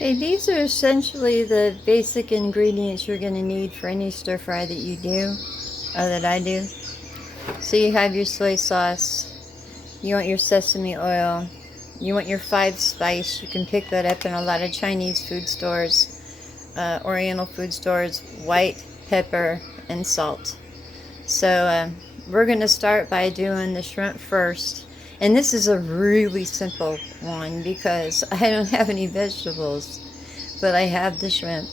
Okay, these are essentially the basic ingredients you're going to need for any stir fry that you do, or that I do. So you have your soy sauce, you want your sesame oil, you want your 5-spice. You can pick that up in a lot of Chinese food stores, Oriental food stores, white pepper and salt. So we're going to start by doing the shrimp first. And this is a really simple one because I don't have any vegetables, but I have the shrimp.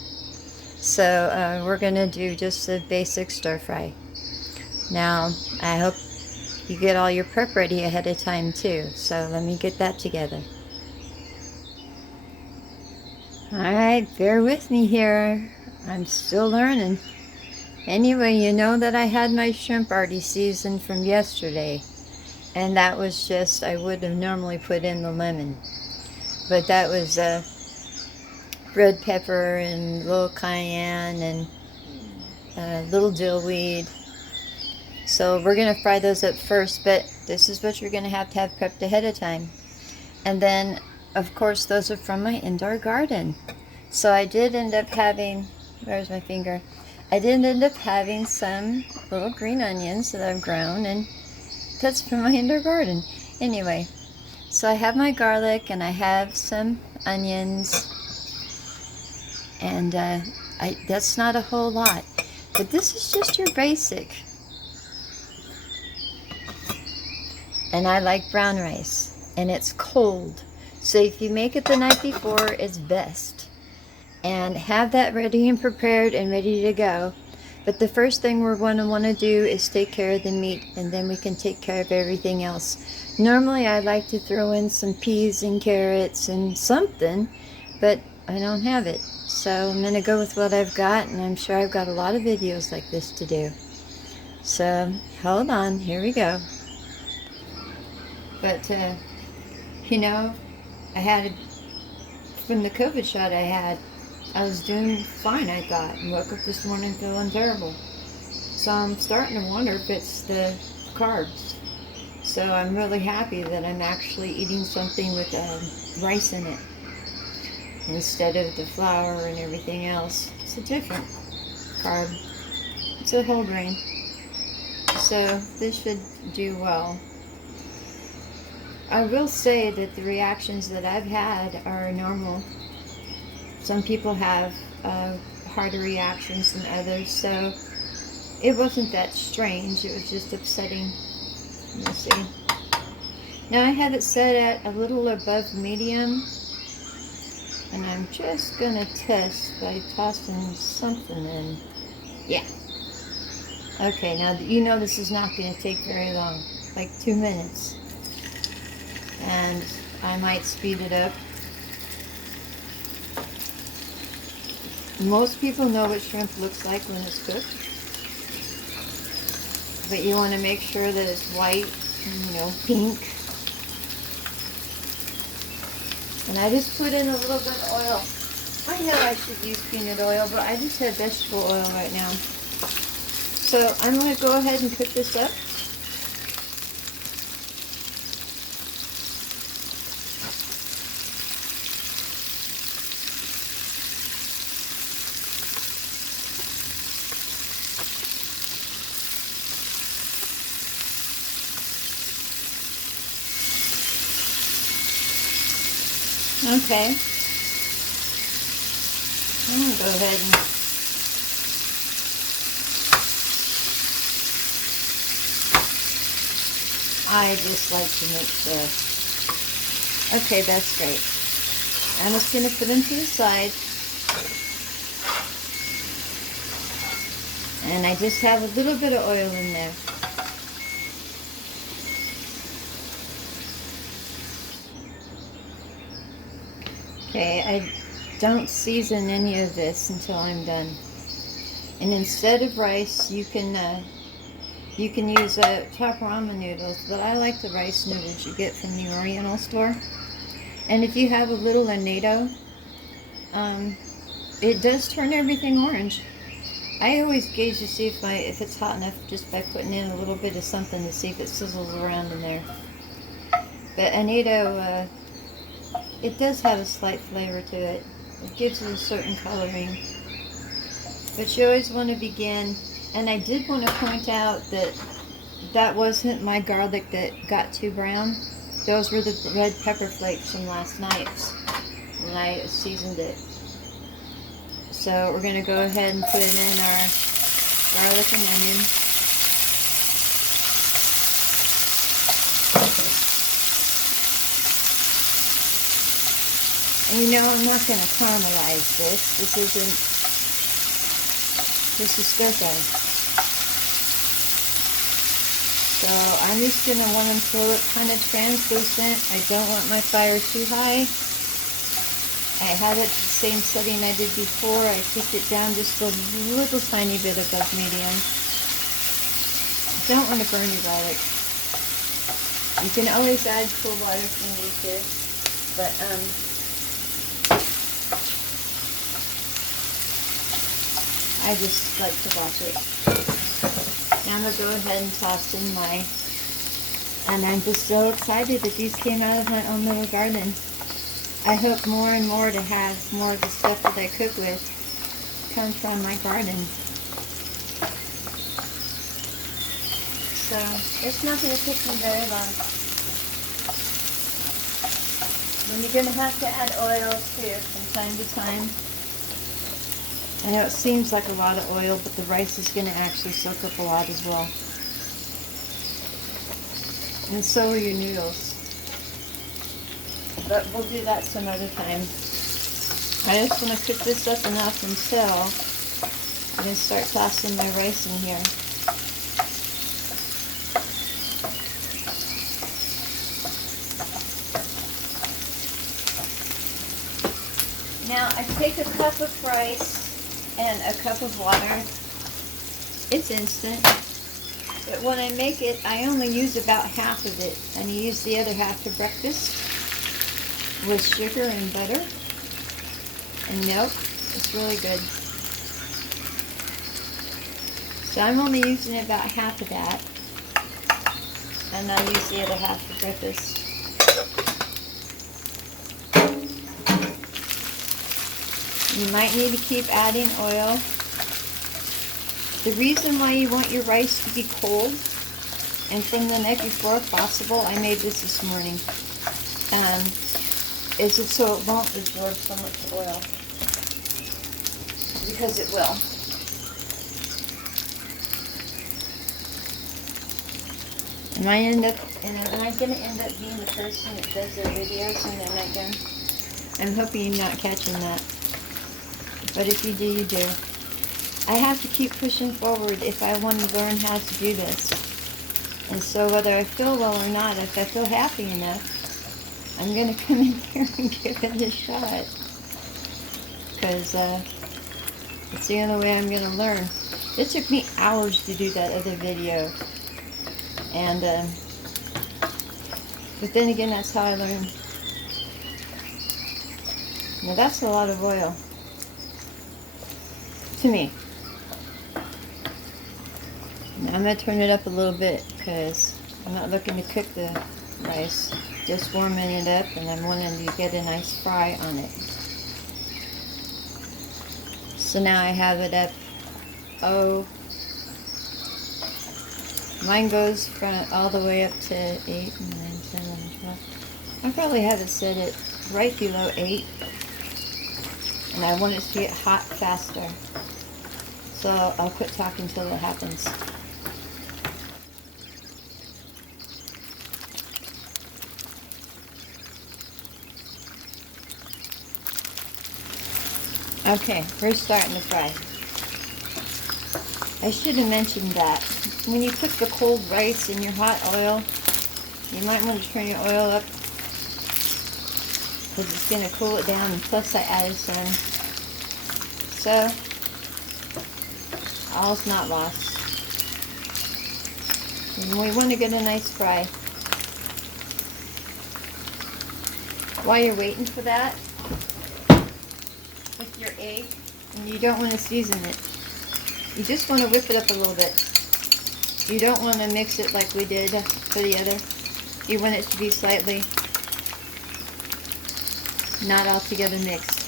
So we're going to do just a basic stir fry. Now, I hope you get all your prep ready ahead of time too. So let me get that together. Alright, bear with me here. I'm still learning. Anyway, you know that I had my shrimp already seasoned from yesterday. And that was just, I would have normally put in the lemon. But that was red pepper and little cayenne and little dill weed. So we're going to fry those up first, but this is what you're going to have prepped ahead of time. And then, of course, those are from my indoor garden. So I did end up having, where's my finger? I did end up having some little green onions that I've grown, and that's from my indoor garden. Anyway, so I have my garlic and I have some onions, and that's not a whole lot, but this is just your basic. And I like brown rice, and it's cold, so if you make it the night before, it's best. And have that ready and prepared and ready to go. But the first thing we're going to want to do is take care of the meat, and then we can take care of everything else. Normally I like to throw in some peas and carrots and something, but I don't have it. So I'm going to go with what I've got, and I'm sure I've got a lot of videos like this to do. So hold on, here we go. But, you know, I had, from the COVID shot I was doing fine, I thought, and woke up this morning feeling terrible. So I'm starting to wonder if it's the carbs. So I'm really happy that I'm actually eating something with rice in it instead of the flour and everything else. It's a different carb. It's a whole grain. So this should do well. I will say that the reactions that I've had are normal. Some people have harder reactions than others, so it wasn't that strange. It was just upsetting. Let me see. Now I have it set at a little above medium, and I'm just going to test by tossing something in. Yeah. Okay, now you know this is not going to take very long, like 2 minutes. And I might speed it up. Most people know what shrimp looks like when it's cooked, but you want to make sure that it's white, pink. And I just put in a little bit of oil. I know I should use peanut oil, but I just have vegetable oil right now. So I'm going to go ahead and cook this up. Okay. I'm going to go ahead and I just like to make sure. Okay, that's great. I'm just going to put them to the side. And I just have a little bit of oil in there. Okay, I don't season any of this until I'm done. And instead of rice, you can use top ramen noodles, but I like the rice noodles you get from the Oriental store. And if you have a little annatto, it does turn everything orange. I always gauge to see if it's hot enough just by putting in a little bit of something to see if it sizzles around in there. But annatto, it does have a slight flavor to it. It gives it a certain coloring. But you always want to begin, and I did want to point out that that wasn't my garlic that got too brown. Those were the red pepper flakes from last night when I seasoned it. So we're going to go ahead and put in our garlic and onion. And you know, I'm not going to caramelize this. This is stir fry. So I'm just going to want them to look kind of translucent. I don't want my fire too high. I had it the same setting I did before. I kicked it down just a little tiny bit above medium. Don't want to burn your garlic. You can always add cool water if you need to, but I just like to watch it. Now I'm going to go ahead and toss in and I'm just so excited that these came out of my own little garden. I hope more and more to have more of the stuff that I cook with come from my garden. So it's not going to take me very long. And you're going to have to add oil too from time to time. I know it seems like a lot of oil, but the rice is going to actually soak up a lot as well. And so are your noodles. But we'll do that some other time. I just want to cook this up enough until I'm going to start tossing my rice in here. Now I take a cup of rice and a cup of water. It's instant, but when I make it, I only use about half of it, and I use the other half for breakfast with sugar and butter and milk. It's really good. So I'm only using about half of that, and I'll use the other half for breakfast. You might need to keep adding oil. The reason why you want your rice to be cold, and from the night before if possible, I made this morning, is it so it won't absorb so much oil, because it will. Am I going to end up being the person that does their videos and they're not done? I'm hoping you're not catching that. But if you do, you do. I have to keep pushing forward if I want to learn how to do this. And so whether I feel well or not, if I feel happy enough, I'm going to come in here and give it a shot. Because it's the only way I'm going to learn. It took me hours to do that other video. And, but then again, that's how I learned. Now that's a lot of oil. To me. Now I'm going to turn it up a little bit because I'm not looking to cook the rice. Just warming it up, and I'm wanting to get a nice fry on it. So now I have it up. Mine goes from all the way up to 8, 9, 10, 11, 12. I probably have it set at right below 8. And I want it to get hot faster. So I'll quit talking until it happens. Okay, we're starting to fry. I should have mentioned that. When you put the cold rice in your hot oil, you might want to turn your oil up because it's going to cool it down, and plus I added some. So, all's not lost. And we want to get a nice fry. While you're waiting for that, with your egg, and you don't want to season it. You just want to whip it up a little bit. You don't want to mix it like we did for the other. You want it to be slightly not altogether mixed.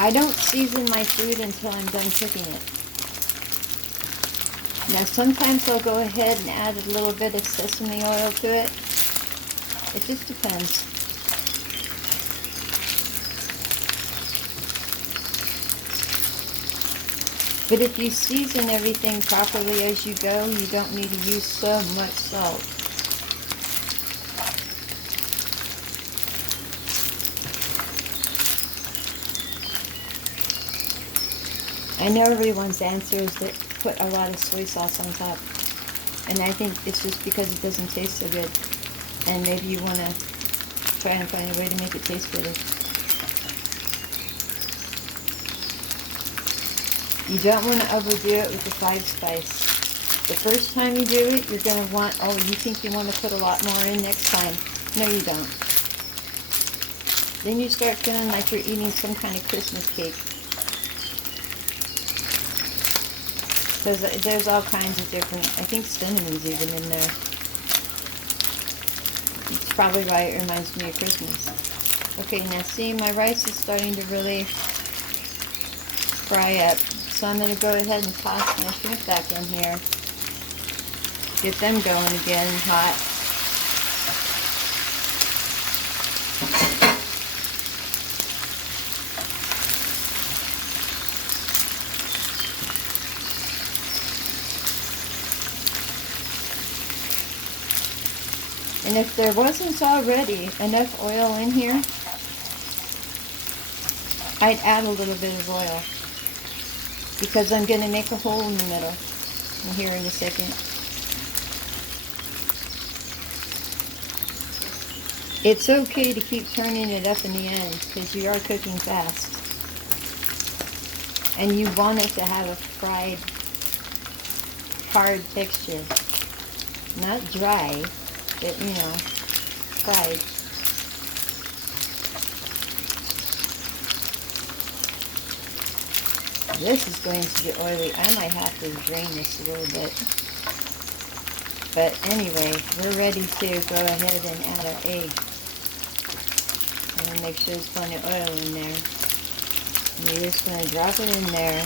I don't season my food until I'm done cooking it. Now sometimes I'll go ahead and add a little bit of sesame oil to it. It just depends. But if you season everything properly as you go, you don't need to use so much salt. I know everyone's answer is to put a lot of soy sauce on top. And I think it's just because it doesn't taste so good. And maybe you want to try and find a way to make it taste better. You don't want to overdo it with the 5 spice. The first time you do it, you're going to want, oh, you think you want to put a lot more in next time. No, you don't. Then you start feeling like you're eating some kind of Christmas cake. Because there's all kinds of different, I think cinnamon's even in there. It's probably why it reminds me of Christmas. Okay, now see, my rice is starting to really fry up. So I'm going to go ahead and toss my shrimp back in here. Get them going again hot. And if there wasn't already enough oil in here, I'd add a little bit of oil. Because I'm going to make a hole in the middle. Here in a second. It's okay to keep turning it up in the end because you are cooking fast. And you want it to have a fried, hard texture. Not dry, but you know, fried. This is going to get oily. I might have to drain this a little bit. But anyway, we're ready to go ahead and add our egg. And make sure there's plenty of oil in there. And you're just going to drop it in there.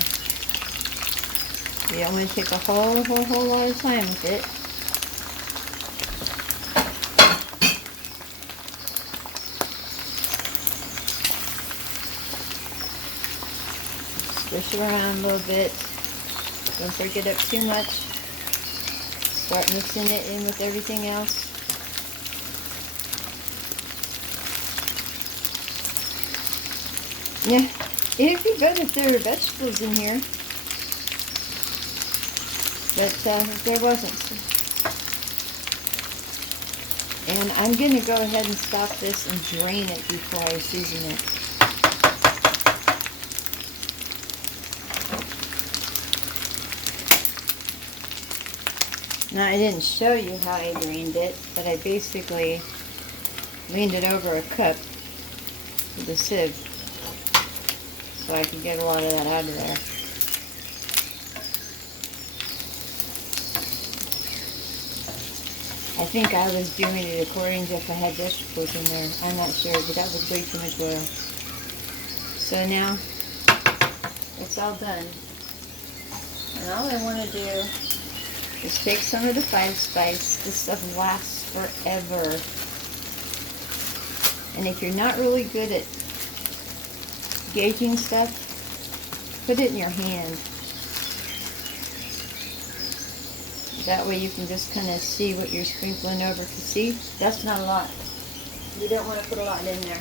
You don't want to take a whole lot of time with it. Squish it around a little bit. Don't break it up too much. Start mixing it in with everything else. Yeah, it'd be better if there were vegetables in here. But there wasn't. And I'm going to go ahead and stop this and drain it before I season it. Now, I didn't show you how I drained it, but I basically leaned it over a cup with a sieve so I could get a lot of that out of there. I think I was doing it according to if I had vegetables in there. I'm not sure, but that was way too much oil. So now, it's all done. And all I want to do is take some of the 5 spice. This stuff lasts forever. And if you're not really good at gauging stuff, put it in your hand. That way you can just kind of see what you're sprinkling over. Because see, that's not a lot. You don't want to put a lot in there.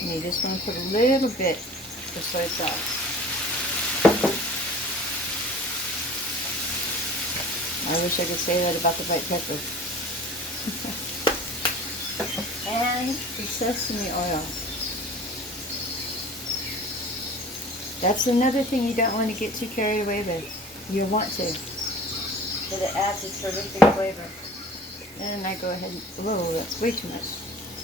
And you just want to put a little bit of soy sauce. I wish I could say that about the white pepper. And the sesame oil. That's another thing you don't want to get too carried away with. You want to. But it adds a terrific flavor. And I go ahead and, whoa, that's way too much.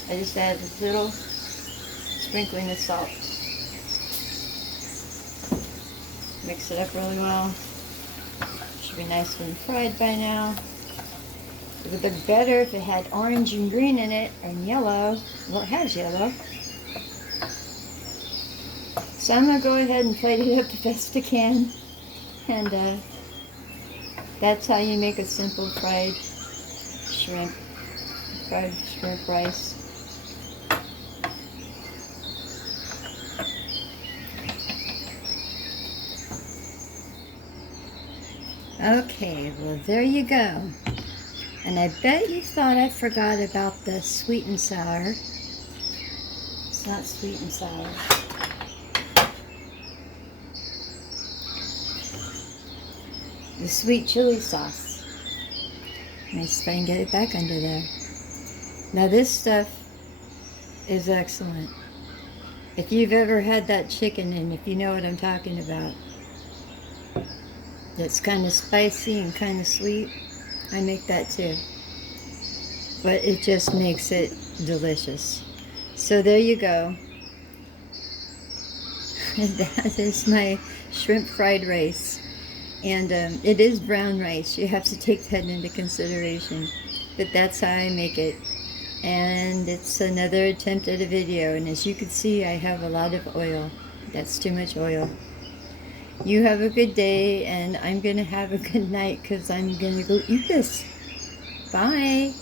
I just add a little sprinkling of salt. Mix it up really well. Should be nice and fried by now. It would look better if it had orange and green in it, and yellow. Well, it has yellow. So I'm going to go ahead and plate it up the best I can. And that's how you make a simple fried shrimp rice. Okay, well there you go. And I bet you thought I forgot about the sweet and sour. It's not sweet and sour. The sweet chili sauce. Let me see if I can get it back under there. Now this stuff is excellent. If you've ever had that chicken, and if you know what I'm talking about, it's kind of spicy and kind of sweet. I make that too. But it just makes it delicious. So there you go. That is my shrimp fried rice. And it is brown rice. You have to take that into consideration. But that's how I make it. And it's another attempt at a video. And as you can see, I have a lot of oil. That's too much oil. You have a good day, and I'm going to have a good night because I'm going to go eat this. Bye.